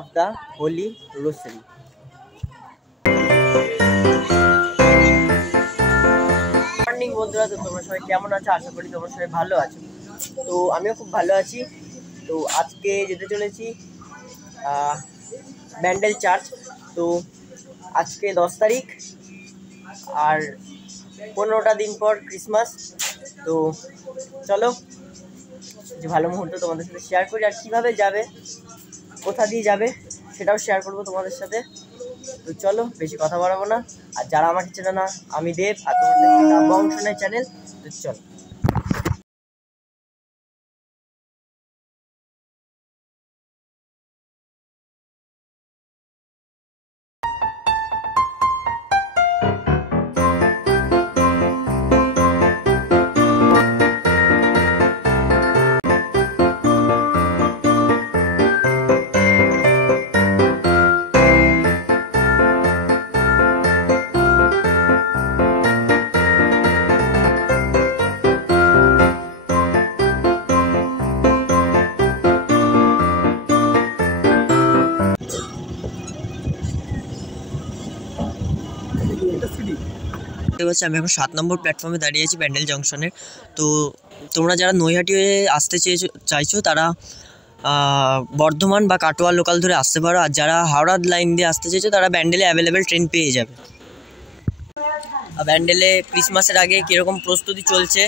of the Holy Rosary. Morning বন্ধুরা, তো তোমরা সবাই কেমন আছো? আশা করি তোমরা সবাই ভালো আছো। তো আমিও খুব ভালো আছি। তো আজকে যেতে চলেছি ব্যান্ডেল চার্চ। তো আজকে 10 তারিখ, আর 15টা দিন পর ক্রিসমাস। তো চলো যে ভালো মুহূর্ত তোমাদের সাথে শেয়ার করি, আর কীভাবে যাবে, কোথা দিয়ে যাবে সেটাও শেয়ার করবো তোমাদের সাথে। তো চলো বেশি কথা বাড়াবো না। আর যারা আমাকে চেনে না, আমি দেব, আর তোমাদের বংশনের চ্যানেল। তো চলো। আমি এখন 7 নম্বর প্ল্যাটফর্মে দাঁড়িয়ে আছি ব্যান্ডেল জংশনের। তো তোমরা যারা নৈহাটি হয়ে আসতে চাইছো তারা বর্ধমান বা কাটোয়া লোকাল ধরে আসতে পারো। আর যারা হাওড়া লাইন দিয়ে আসতে চাইছো তারা ব্যান্ডেলে অ্যাভেলেবেল ট্রেন পেয়ে যাবে। ব্যান্ডেলে ক্রিসমাসের আগে কীরকম প্রস্তুতি চলছে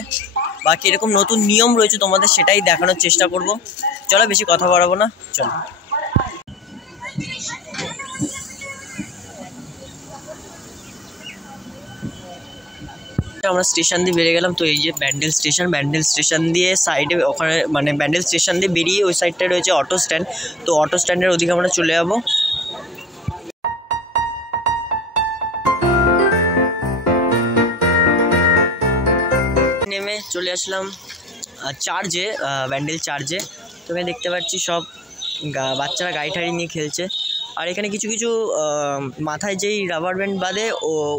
বা কীরকম নতুন নিয়ম রয়েছে তোমাদের সেটাই দেখানোর চেষ্টা করব। চলো বেশি কথা বাড়াবো না, চলো। আমরা স্টেশন দিয়ে বেরিয়ে গেলাম। তো এই যে ব্যান্ডেল স্টেশন দিয়ে সাইডে ওখানে মানে ব্যান্ডেল স্টেশন দিয়ে বেরিয়ে ওই সাইডটায় রয়েছে অটো স্ট্যান্ড। তো অটো স্ট্যান্ডের ওদিকে আমরা চলে যাবো। নেমে চলে আসলাম চার্জে, ব্যান্ডেল চার্জে। তো আমি দেখতে পাচ্ছি সব বাচ্চারা গাড়ি ঠাড়ি নিয়ে খেলছে। আর এখানে কিছু কিছু মাথায় যেই রাবার ব্যান্ড বাঁধে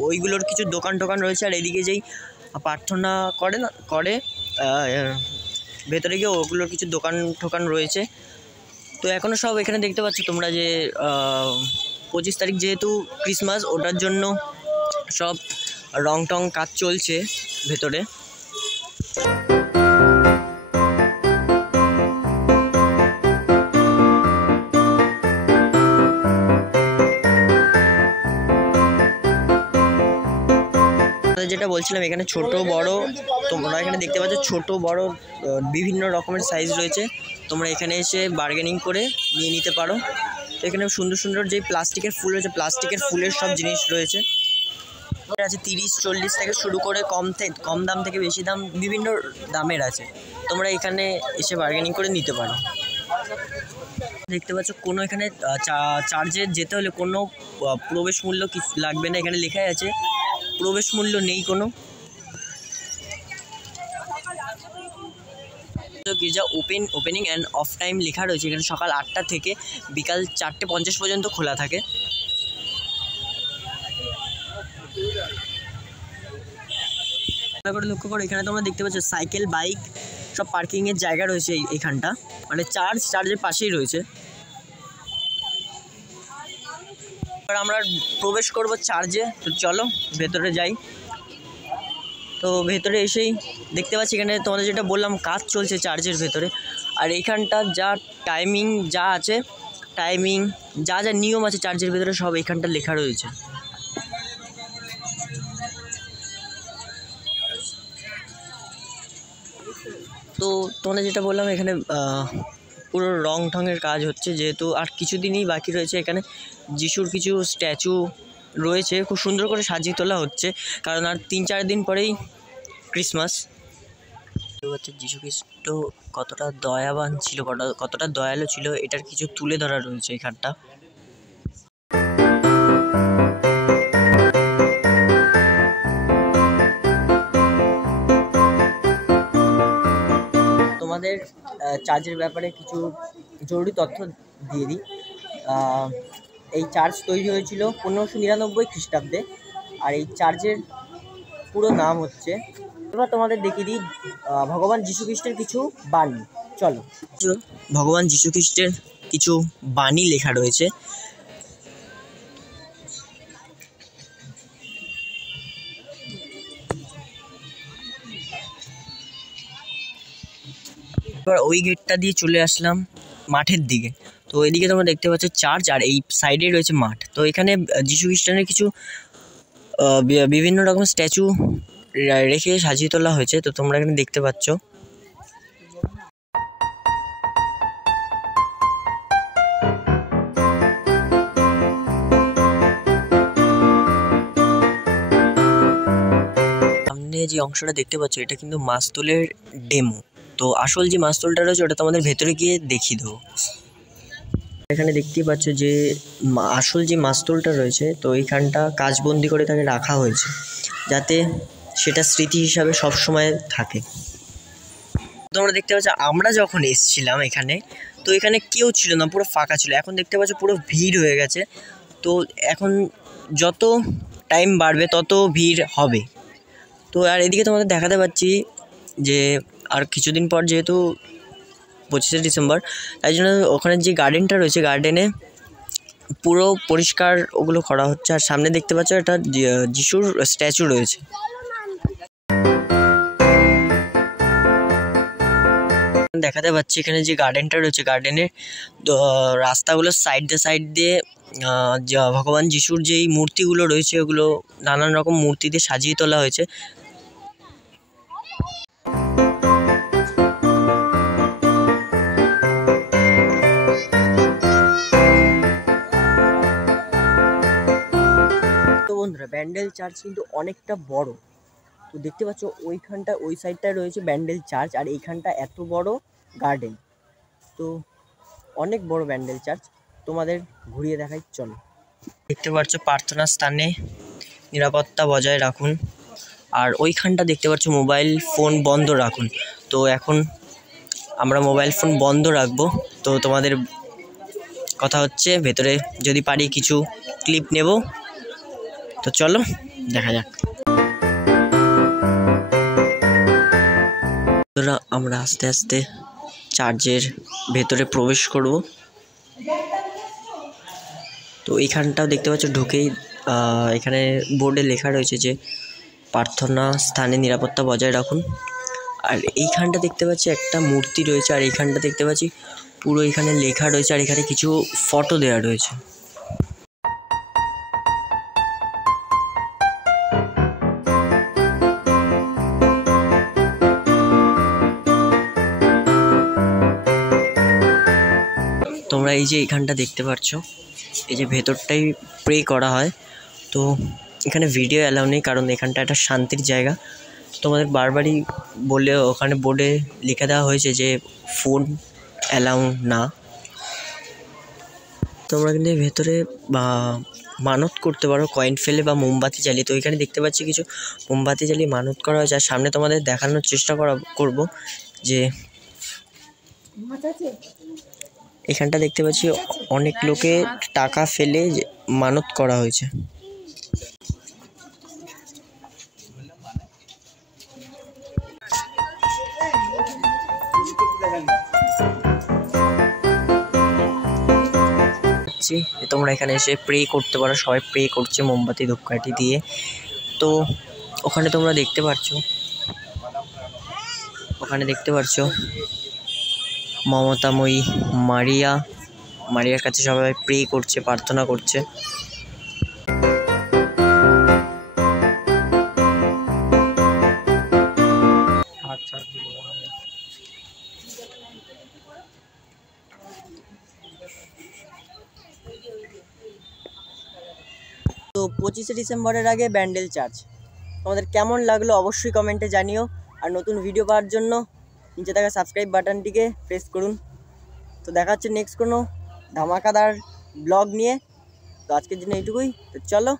ওইগুলোর কিছু দোকান টোকান রয়েছে। আর এদিকে যেই প্রার্থনা করে ভেতরে গিয়ে ওগুলোর কিছু দোকান টোকান রয়েছে। তো এখনও সব এখানে দেখতে পাচ্ছ তোমরা যে 25 তারিখ যেহেতু ক্রিসমাস, ওটার জন্য সব রং টং কাজ চলছে ভেতরে। যেটা বলছিলাম, এখানে ছোট বড় তোমরা এখানে দেখতে পাচ্ছ, ছোট বড় বিভিন্ন রকমের সাইজ রয়েছে। তোমরা এখানে এসে বার্গেনিং করে নিয়ে নিতে পারো। তো এখানে সুন্দর সুন্দর যে প্লাস্টিকের ফুল রয়েছে, প্লাস্টিকের ফুলের সব জিনিস রয়েছে। আছে 30-40 থেকে শুরু করে কম দাম থেকে বেশি দাম, বিভিন্ন দামের আছে। তোমরা এখানে এসে বার্গেনিং করে নিতে পারো। দেখতে পাচ্ছ কোনো এখানে চার্জে যেতে হলে কোনো প্রবেশ মূল্য কিছু লাগবে না। এখানে লেখাই আছে প্রবেশ মূল্য নেই কোনো। গির্জা ওপেনিং অ্যান্ড অফ টাইম লেখা রয়েছে। এখানে সকাল 8টা থেকে বিকাল 4:50 পর্যন্ত খোলা থাকে। লক্ষ্য করো, এখানে তোমরা দেখতে পাচ্ছ সাইকেল বাইক সব পার্কিংয়ের জায়গা রয়েছে এইখানটা, মানে চার্জের পাশেই রয়েছে। এবার আমরা প্রবেশ করব চার্জে। তো চলো ভেতরে যাই। তো ভেতরে এসেই দেখতে পাচ্ছি এখানে তোমাদের যেটা বললাম কাজ চলছে চার্জের ভেতরে। আর এইখানটা যা টাইমিং যা আছে, যা নিয়ম আছে চার্জের ভেতরে সব এইখানটা লেখা রয়েছে। তো তোমাদের যেটা বললাম এখানে পুরো রং ঢঙের কাজ হচ্ছে, যেহেতু আর কিছুদিনই বাকি রয়েছে। এখানে যিশুর কিছু স্ট্যাচু রয়েছে, খুব সুন্দর করে সাজিয়ে তোলা হচ্ছে, কারণ আর 3-4 দিন পরেই ক্রিসমাস। হচ্ছে যিশু খ্রিস্ট কতটা দয়াবান ছিল, কতটা দয়ালু ছিল, এটার কিছু তুলে ধরা রয়েছে এখানটা। তোমাদের চার্জের ব্যাপারে কিছু জরুরি তথ্য দিয়ে দিই। এই চার্চ তৈরি হয়েছিল 1599 খ্রিস্টাব্দে। আর এই চার্চের পুরো নাম হচ্ছে, এবার তোমাদের দেখিয়ে দিই ভগবান যীশু খ্রিস্টের কিছু বাণী। চলো ভগবান যীশু খ্রিস্টের কিছু বাণী লেখা রয়েছে। এবার ওই গেটটা দিয়ে চলে আসলাম মাঠের দিকে। তো এইদিকে তোমরা দেখতে পাচ্ছ চার্চ, আর এই সাইডে রয়েছে মাঠ। তো এখানে যীশু খ্রিস্টানের কিছু বিভিন্ন রকম স্ট্যাচু রেখে সাজিয়ে তোলা হয়েছে। তো তোমরা এখানে দেখতে পাচ্ছ। সামনে যে অংশটা দেখতে পাচ্ছ এটা কিন্তু মাস্তুলের ডেমো। তো আসল যে মাস্তুলটা রয়েছে ওটা তোমাদের ভেতরে গিয়ে দেখিয়ে দেবো। এখানে দেখতেই পাচ্ছ যে আসল যে মাস্তুলটা রয়েছে, তো এইখানটা কাচবন্দি করে তাকে রাখা হয়েছে যাতে সেটা স্মৃতি হিসাবে সব সময় থাকে। তোমরা দেখতে পাচ্ছ আমরা যখন এসেছিলাম এখানে, তো এখানে কেউ ছিল না, পুরো ফাঁকা ছিল। এখন দেখতে পাচ্ছ পুরো ভিড় হয়ে গেছে। তো এখন যত টাইম বাড়বে তত ভিড় হবে। তো আর এদিকে তোমাদের দেখাতে পাচ্ছি যে আর কিছুদিন পর যেহেতু 25শে ডিসেম্বর, তাই জন্য ওখানে যে গার্ডেনটা রয়েছে গার্ডেনে পুরো পরিষ্কার ওগুলো করা হচ্ছে। আর সামনে দেখতে পাচ্ছ একটা যিশুর স্ট্যাচু রয়েছে। দেখাতে পাচ্ছি এখানে যে গার্ডেনটা রয়েছে, গার্ডেনের রাস্তাগুলো সাইড দিয়ে ভগবান যিশুর যেই মূর্তিগুলো রয়েছে ওগুলো নানান রকম মূর্তি দিয়ে সাজিয়ে তোলা হয়েছে। তো বন্ধুরা, ব্যান্ডেল চার্চ কিন্তু অনেকটা বড়। তো দেখতে পাচ্ছ ওইখানটা ওই সাইডটায় রয়েছে ব্যান্ডেল চার্চ, আর এইখানটা এত বড় গার্ডেন। তো অনেক বড় ব্যান্ডেল চার্চ, তোমাদের ঘুরিয়ে দেখাই চলো। দেখতে পাচ্ছ প্রার্থনার স্থানে নিরাপত্তা বজায় রাখুন, আর ওইখানটা দেখতে পাচ্ছ মোবাইল ফোন বন্ধ রাখুন। তো এখন আমরা মোবাইল ফোন বন্ধ রাখবো। তো তোমাদের কথা হচ্ছে ভেতরে যদি পারি কিছু ক্লিপ নেব। তো চলো দেখা যাক। আমরা আস্তে আস্তে চার্চের ভেতরে প্রবেশ করব। তো এইখানটাও দেখতে পাচ্ছ ঢুকেই এখানে বোর্ডে লেখা রয়েছে যে প্রার্থনা স্থানে নিরাপত্তা বজায় রাখুন। আর এইখানটা দেখতে পাচ্ছি একটা মূর্তি রয়েছে, আর এইখানটা দেখতে পাচ্ছি পুরো এখানে লেখা রয়েছে, আর এখানে কিছু ফটো দেওয়া রয়েছে। তোমরা এই যে এইখানটা দেখতে পাচ্ছ, এই যে ভেতরটাই প্রে করা হয়। তো এখানে ভিডিও অ্যালাউ নেই, কারণ এখানটা একটা শান্তির জায়গা। তোমাদের বারবারই বলে ওখানে বোর্ডে লিখে দেওয়া হয়েছে যে ফোন অ্যালাউ না। তোমরা কিন্তু ভেতরে মানত করতে পারো কয়েন ফেলে বা মোমবাতি জ্বালিয়ে। তো এখানে দেখতে পাচ্ছি কিছু মোমবাতি জ্বালিয়ে মানত করা হয়েছে। আর সামনে তোমাদের দেখানোর চেষ্টা করব যে এখানটা দেখতে পাচ্ছি অনেক লোকে টাকা ফেলে মানত করা হয়েছে। তোমরা এখানে এসে প্রে করতে পারো, সবাই প্রে করছে মোমবাতি ধূপকাঠি দিয়ে। তো ওখানে তোমরা দেখতে পাচ্ছ মমতাময়ী মারিয়ার কাছে সবাই প্রে করছে, প্রার্থনা করছে। তো 25শে ডিসেম্বরের আগে ব্যান্ডেল চার্চ তোমাদের কেমন লাগলো অবশ্যই কমেন্টে জানিও। আর নতুন ভিডিও পাওয়ার জন্য নিচে থাকা সাবস্ক্রাইব বাটনটিকে প্রেস করুন। তো দেখা হচ্ছে নেক্সট কোনো ধামাকাদার ব্লগ নিয়ে। তো আজকের জন্য এইটুকুই। তো চলো।